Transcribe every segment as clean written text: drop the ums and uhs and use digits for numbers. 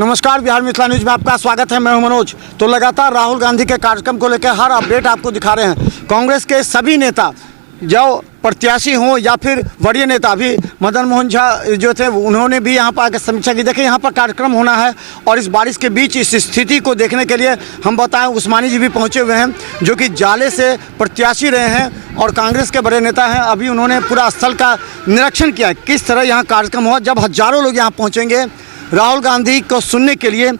नमस्कार, बिहार मिथिला न्यूज में आपका स्वागत है। मैं हूं मनोज। तो लगातार राहुल गांधी के कार्यक्रम को लेकर हर अपडेट आपको दिखा रहे हैं। कांग्रेस के सभी नेता, जो प्रत्याशी हों या फिर वरीय नेता, अभी मदन मोहन झा जो थे उन्होंने भी यहां पर आकर समीक्षा की। देखिए, यहां पर कार्यक्रम होना है और इस बारिश के बीच इस स्थिति को देखने के लिए हम बताएं उस्मानी जी भी पहुंचे हुए हैं, जो कि जाले से प्रत्याशी रहे हैं और कांग्रेस के बड़े नेता हैं। अभी उन्होंने पूरा स्थल का निरीक्षण किया, किस तरह यहाँ कार्यक्रम हुआ। जब हजारों लोग यहाँ पहुँचेंगे राहुल गांधी को सुनने के लिए,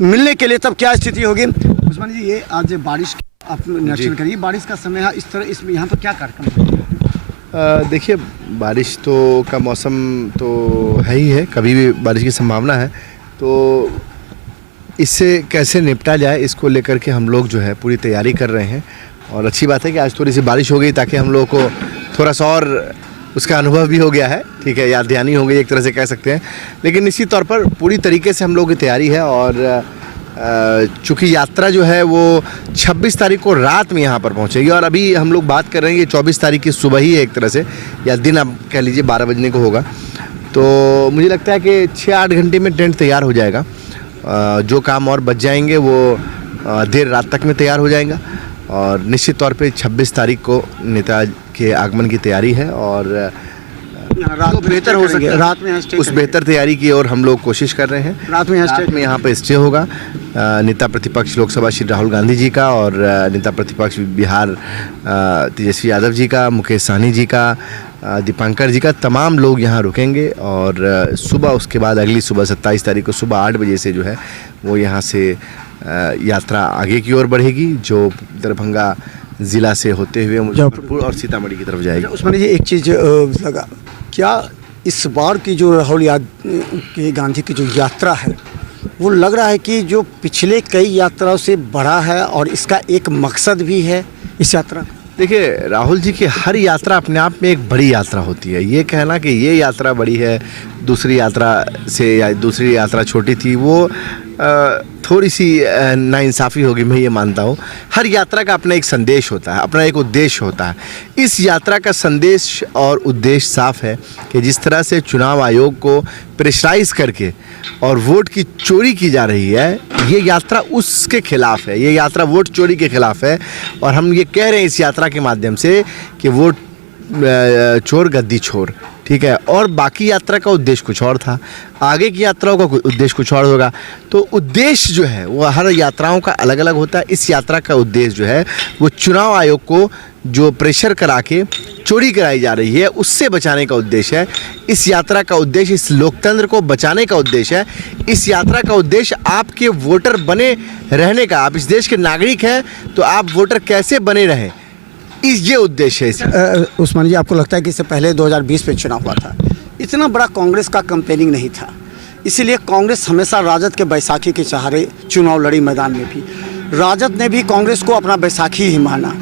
मिलने के लिए, तब क्या स्थिति होगी। उस्मानी जी, ये आज बारिश आप निरीक्षण करिए, बारिश का समय है, इस तरह इसमें यहाँ पर क्या कार्यक्रम है? देखिए, बारिश तो का मौसम तो है ही है, कभी भी बारिश की संभावना है। तो इससे कैसे निपटा जाए, इसको लेकर के हम लोग जो है पूरी तैयारी कर रहे हैं। और अच्छी बात है कि आज थोड़ी सी बारिश हो गई, ताकि हम लोगों को थोड़ा सा और उसका अनुभव भी हो गया है। ठीक है, याद दहानी हो गई एक तरह से कह सकते हैं। लेकिन निश्चित तौर पर पूरी तरीके से हम लोगों की तैयारी है। और चूँकि यात्रा जो है वो 26 तारीख को रात में यहाँ पर पहुँचेगी, और अभी हम लोग बात कर रहे हैं कि 24 तारीख की सुबह ही है एक तरह से, या दिन आप कह लीजिए 12 बजने को होगा। तो मुझे लगता है कि 6-8 घंटे में टेंट तैयार हो जाएगा। जो काम और बच जाएंगे वो देर रात तक में तैयार हो जाएगा। और निश्चित तौर पे 26 तारीख को नेता के आगमन की तैयारी है, और रात बेहतर हो सके, रात में उस बेहतर तैयारी की और हम लोग कोशिश कर रहे हैं। रात में यहाँ पे स्टे होगा नेता प्रतिपक्ष लोकसभा श्री राहुल गांधी जी का, और नेता प्रतिपक्ष बिहार तेजस्वी यादव जी का, मुकेश सहनी जी का, दीपांकर जी का, तमाम लोग यहाँ रुकेंगे। और सुबह उसके बाद अगली सुबह 27 तारीख को सुबह 8 बजे से जो है वो यहाँ से यात्रा आगे की ओर बढ़ेगी, जो दरभंगा ज़िला से होते हुए मुजफ्फरपुर और सीतामढ़ी की तरफ जाएगी। उसमें ये एक चीज़ लगा, क्या इस बार की जो राहुल गांधी की जो यात्रा है वो लग रहा है कि जो पिछले कई यात्राओं से बड़ा है, और इसका एक मकसद भी है इस यात्रा? देखिए, राहुल जी की हर यात्रा अपने आप में एक बड़ी यात्रा होती है। ये कहना कि ये यात्रा बड़ी है, दूसरी यात्रा से या दूसरी यात्रा छोटी थी, वो थोड़ी सी नाइंसाफ़ी होगी, मैं ये मानता हूँ। हर यात्रा का अपना एक संदेश होता है, अपना एक उद्देश्य होता है। इस यात्रा का संदेश और उद्देश्य साफ है कि जिस तरह से चुनाव आयोग को प्रेशराइज करके और वोट की चोरी की जा रही है, ये यात्रा उसके खिलाफ है। ये यात्रा वोट चोरी के खिलाफ है, और हम ये कह रहे हैं इस यात्रा के माध्यम से कि वोट चोर गद्दी छोर। ठीक है, और बाकी यात्रा का उद्देश्य कुछ और था, आगे की यात्राओं का उद्देश्य कुछ और होगा। तो उद्देश्य जो है वो हर यात्राओं का अलग अलग होता है। इस यात्रा का उद्देश्य जो है वो चुनाव आयोग को जो प्रेशर करा के चोरी कराई जा रही है उससे बचाने का उद्देश्य है। इस यात्रा का उद्देश्य इस लोकतंत्र को बचाने का उद्देश्य है। इस यात्रा का उद्देश्य आपके वोटर बने रहने का। आप इस देश के नागरिक हैं तो आप वोटर कैसे बने रहें, ये उद्देश्य है। उस्मानी जी, आपको लगता है कि इससे पहले 2020 में चुनाव हुआ था, इतना बड़ा कांग्रेस का कैंपेनिंग नहीं था, इसीलिए कांग्रेस हमेशा राजद के बैसाखी के सहारे चुनाव लड़ी। मैदान में भी राजद ने भी कांग्रेस को अपना बैसाखी ही माना,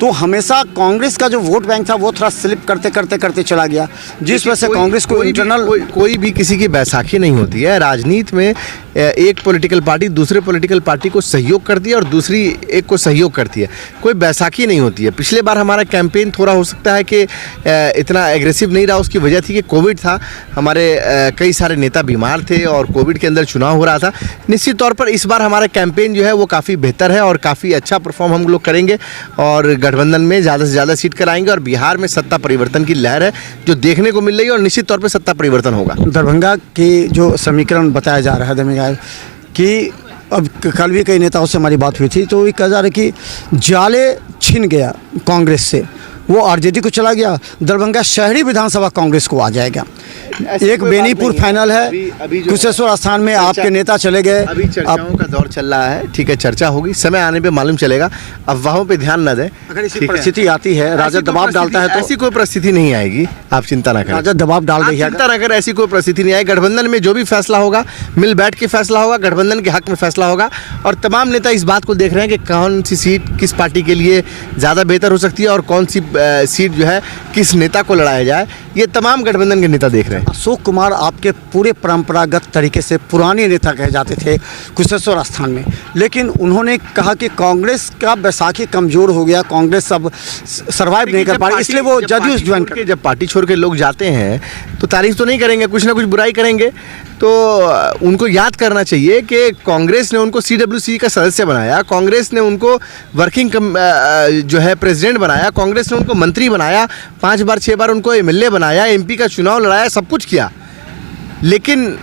तो हमेशा कांग्रेस का जो वोट बैंक था वो थोड़ा स्लिप करते चला गया, जिस वजह से कांग्रेस को इंटरनल कोई भी किसी की बैसाखी नहीं होती है। राजनीति में एक पॉलिटिकल पार्टी दूसरे पॉलिटिकल पार्टी को सहयोग करती है और दूसरी एक को सहयोग करती है, कोई बैसाखी नहीं होती है। पिछले बार हमारा कैंपेन थोड़ा हो सकता है कि इतना एग्रेसिव नहीं रहा, उसकी वजह थी कि कोविड था, हमारे कई सारे नेता बीमार थे और कोविड के अंदर चुनाव हो रहा था। निश्चित तौर पर इस बार हमारा कैंपेन जो है वो काफ़ी बेहतर है और काफ़ी अच्छा परफॉर्म हम लोग करेंगे, और गठबंधन में ज़्यादा से ज़्यादा सीट कराएंगे, और बिहार में सत्ता परिवर्तन की लहर है जो देखने को मिल रही है, और निश्चित तौर पर सत्ता परिवर्तन होगा। दरभंगा की जो समीकरण बताया जा रहा है कि अब कल भी कई नेताओं से हमारी बात हुई थी, तो ये कहा जा रहा है कि जाले छिन गया कांग्रेस से, वो आरजेडी को चला गया, दरभंगा शहरी विधानसभा कांग्रेस को आ जाएगा। एक बेनीपुर फाइनल है, कुशेश्वर स्थान में आपके नेता चले गए। अभी चर्चाओं का दौर चल रहा है, ठीक है, चर्चा होगी, समय आने पे मालूम चलेगा, अफवाहों पे ध्यान न दें। अगर ऐसी परिस्थिति आती है, राजद दबाव डालता है, तो ऐसी कोई परिस्थिति नहीं आएगी, आप चिंता ना करें। राजद दबाव डाल रही है, चिंता ना करें, ऐसी कोई परिस्थिति नहीं आएगी। गठबंधन में जो भी फैसला होगा मिल बैठ के फैसला होगा, गठबंधन के हक में फैसला होगा, और तमाम नेता इस बात को देख रहे हैं कि कौन सी सीट किस पार्टी के लिए ज़्यादा बेहतर हो सकती है और कौन सी सीट जो है किस नेता को लड़ाया जाए, ये तमाम गठबंधन के नेता देख रहे हैं। अशोक कुमार आपके पूरे परंपरागत तरीके से पुराने नेता कहे जाते थे कुशेश्वर स्थान में, लेकिन उन्होंने कहा कि कांग्रेस का बैसाखी कमज़ोर हो गया, कांग्रेस अब सर्वाइव नहीं कर पा रही, इसलिए वो जदयू ज्वाइन कर। जब पार्टी छोड़ के लोग जाते हैं तो तारीफ तो नहीं करेंगे, कुछ ना कुछ बुराई करेंगे। तो उनको याद करना चाहिए कि कांग्रेस ने उनको CWC का सदस्य बनाया, कांग्रेस ने उनको वर्किंग जो है प्रेसिडेंट बनाया, कांग्रेस ने उनको मंत्री बनाया, 5 बार 6 बार उनको MLA बनाया, MP का चुनाव लड़ाया, सब कुछ किया। लेकिन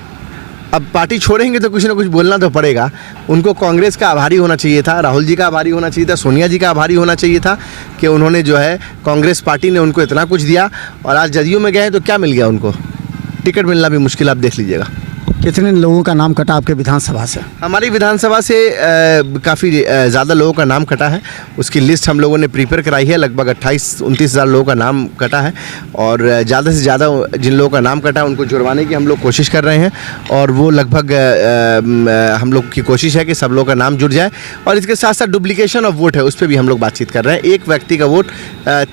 अब पार्टी छोड़ेंगे तो कुछ ना कुछ बोलना तो पड़ेगा। उनको कांग्रेस का आभारी होना चाहिए था, राहुल जी का आभारी होना चाहिए था, सोनिया जी का आभारी होना चाहिए था कि उन्होंने जो है कांग्रेस पार्टी ने उनको इतना कुछ दिया, और आज जदयू में गए तो क्या मिल गया उनको, टिकट मिलना भी मुश्किल, आप देख लीजिएगा। कितने लोगों का नाम कटा आपके विधानसभा से? हमारी विधानसभा से काफ़ी ज़्यादा लोगों का नाम कटा है, उसकी लिस्ट हम लोगों ने प्रिपेयर कराई है, लगभग 28-29 हज़ार लोगों का नाम कटा है, और ज़्यादा से ज़्यादा जिन लोगों का नाम कटा है उनको जुड़वाने की हम लोग कोशिश कर रहे हैं, और वो लगभग हम लोग की कोशिश है कि सब लोगों का नाम जुड़ जाए। और इसके साथ साथ डुप्लीकेशन ऑफ वोट है, उस पर भी हम लोग बातचीत कर रहे हैं। एक व्यक्ति का वोट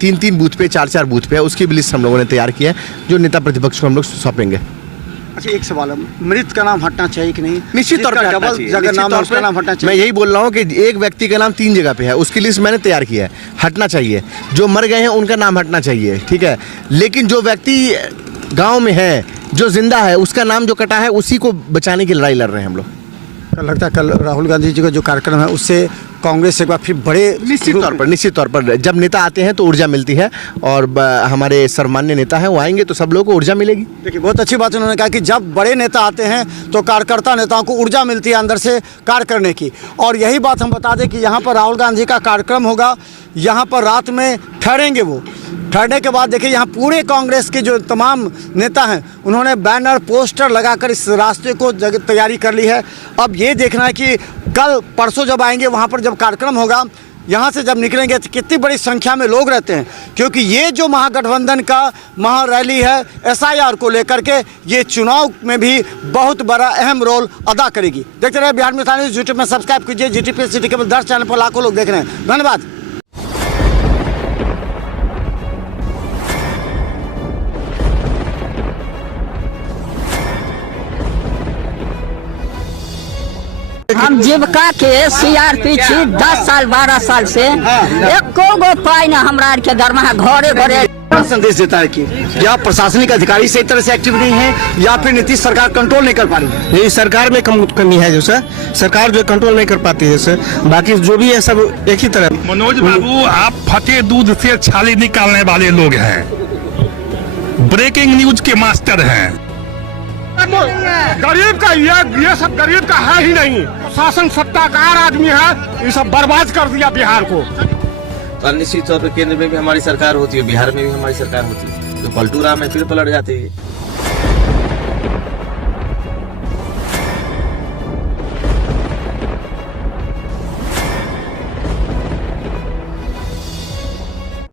3-3 बूथ पे, 4-4 बूथ पे है, उसकी भी लिस्ट हम लोगों ने तैयार की है, जो नेता प्रतिपक्ष को हम लोग सौंपेंगे। अच्छा, एक सवाल है, मृत का नाम हटना चाहिए कि नहीं? निश्चित तौर पर डबल जगह नाम है, उसका नाम हटना चाहिए। मैं यही बोल रहा हूँ कि एक व्यक्ति का नाम 3 जगह पे है, उसकी लिस्ट मैंने तैयार की है, हटना चाहिए। जो मर गए हैं उनका नाम हटना चाहिए, ठीक है, लेकिन जो व्यक्ति गांव में है, जो जिंदा है, उसका नाम जो कटा है, उसी को बचाने की लड़ाई लड़ रहे हैं हम लोग। कल लगता है कल राहुल गांधी जी का जो कार्यक्रम है उससे कांग्रेस एक बार फिर बड़े निश्चित तौर पर जब नेता आते हैं तो ऊर्जा मिलती है, और हमारे सर्वमान्य नेता हैं वो आएंगे तो सब लोगों को ऊर्जा मिलेगी। देखिए, बहुत अच्छी बात उन्होंने कहा कि जब बड़े नेता आते हैं तो कार्यकर्ता नेताओं को ऊर्जा मिलती है अंदर से कार्य करने की। और यही बात हम बता दें कि यहाँ पर राहुल गांधी का कार्यक्रम होगा, यहाँ पर रात में ठहरेंगे। वो ठहरने के बाद देखिए यहाँ पूरे कांग्रेस के जो तमाम नेता हैं उन्होंने बैनर पोस्टर लगाकर इस रास्ते को तैयारी कर ली है। अब ये देखना है कि कल परसों जब आएंगे वहाँ पर जब कार्यक्रम होगा, यहाँ से जब निकलेंगे तो कितनी बड़ी संख्या में लोग रहते हैं, क्योंकि ये जो महागठबंधन का महा रैली है SIR को लेकर के, ये चुनाव में भी बहुत बड़ा अहम रोल अदा करेगी। देखते रहे बिहार मिसाल न्यूज़, यूट्यूब में सब्सक्राइब कीजिए, GTP सिटी केबल 10 चैनल पर लाखों लोग देख रहे हैं। धन्यवाद। हम जीविका के CRP छी 10 साल 12 साल से, एको गो पाई न हमरा के दरमाहा घरे घरे। संदेश देता है कि या प्रशासनिक अधिकारी सही तरह से एक्टिव नहीं है या फिर नीतीश सरकार कंट्रोल नहीं कर पा रही है? ये सरकार में कमी है, जो सर सरकार जो कंट्रोल नहीं कर पाती है सर, बाकी जो भी है सब एक ही तरह। मनोज बाबू, आप फटे दूध से छाली निकालने वाले लोग हैं, ब्रेकिंग न्यूज के मास्टर हैं। गरीब का ये सब गरीब का है ही नहीं, शासन सत्ताकार आदमी है, ये सब बर्बाद कर दिया बिहार को। और निश्चित तौर पर केंद्र में भी हमारी सरकार होती है, बिहार में भी हमारी सरकार होती है, तो पलटू राम है फिर पलट जाते हैं।